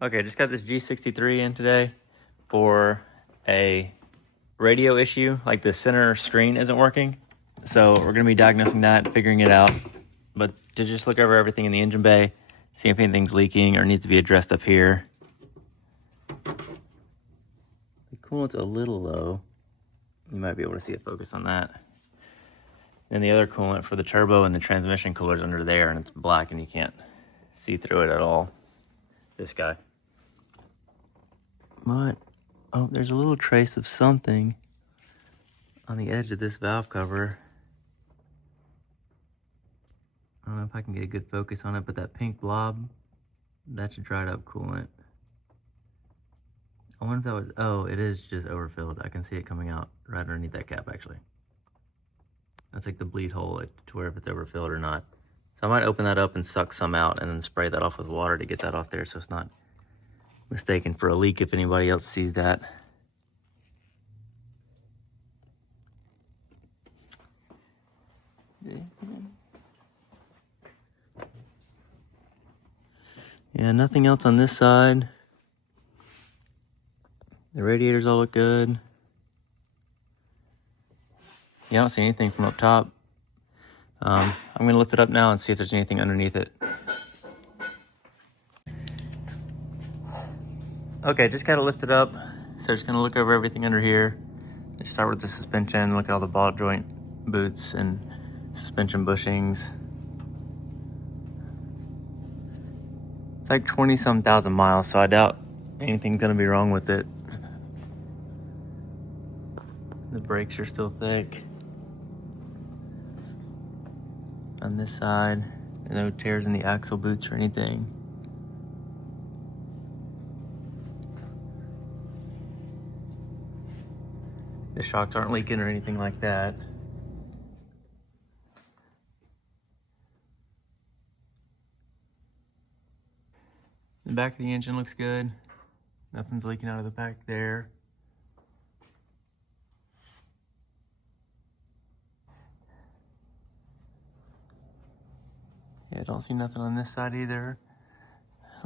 Okay, just got this G63 in today for a radio issue. Like the center screen isn't working. So we're gonna be diagnosing that, figuring it out. But to just look over everything in the engine bay, see if anything's leaking or needs to be addressed up here. The coolant's a little low. You might be able to see a focus on that. And the other coolant for the turbo and the transmission cooler's under there, and it's black and you can't see through it at all. This guy. But, oh, there's a little trace of something on the edge of this valve cover. I don't know if I can get a good focus on it, but that pink blob, that's dried up coolant. I wonder if that was, oh, it is just overfilled. I can see it coming out right underneath that cap, actually. That's like the bleed hole to where if it's overfilled or not. So I might open that up and suck some out and then spray that off with water to get that off there so it's not mistaken for a leak if anybody else sees that. Yeah, nothing else on this side. The radiators all look good. Yeah, I don't see anything from up top. I'm gonna lift it up now and see if there's anything underneath it. Okay, just gotta lift it up. So just gonna look over everything under here. Just start with the suspension, look at all the ball joint boots and suspension bushings. It's like 20-some thousand miles, so I doubt anything's gonna be wrong with it. The brakes are still thick. On this side, no tears in the axle boots or anything. The shocks aren't leaking or anything like that. The back of the engine looks good. Nothing's leaking out of the back there. Yeah, don't see nothing on this side either.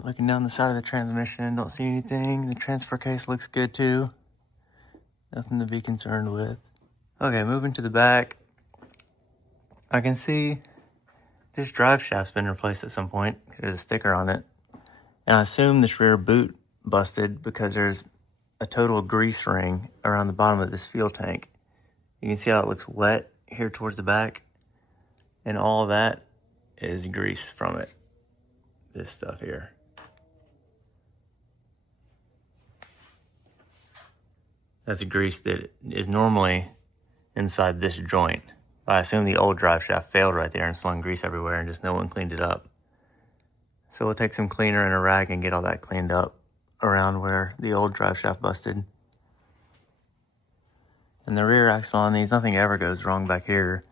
Looking down the side of the transmission, don't see anything. The transfer case looks good too. Nothing to be concerned with. Okay, moving to the back. I can see this drive shaft's been replaced at some point. There's a sticker on it. And I assume this rear boot busted because there's a total grease ring around the bottom of this fuel tank. You can see how it looks wet here towards the back. And all that is grease from it. This stuff here. That's grease that is normally inside this joint. I assume the old drive shaft failed right there and slung grease everywhere and just no one cleaned it up. So we'll take some cleaner and a rag and get all that cleaned up around where the old drive shaft busted. And the rear axle on these, nothing ever goes wrong back here.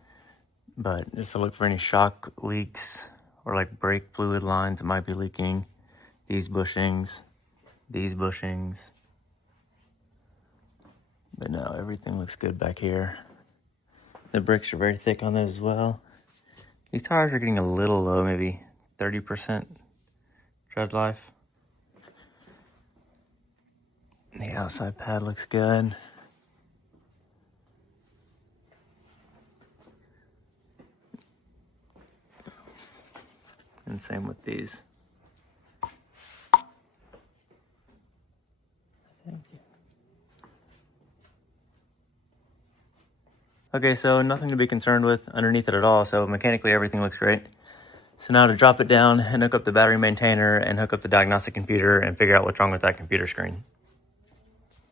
But just to look for any shock leaks or like brake fluid lines that might be leaking. These bushings. But no, everything looks good back here. The brakes are very thick on those as well. These tires are getting a little low, maybe 30% tread life. The outside pad looks good. And same with these. Thank you. Okay, so nothing to be concerned with underneath it at all. So mechanically, everything looks great. So now to drop it down and hook up the battery maintainer and hook up the diagnostic computer and figure out what's wrong with that computer screen.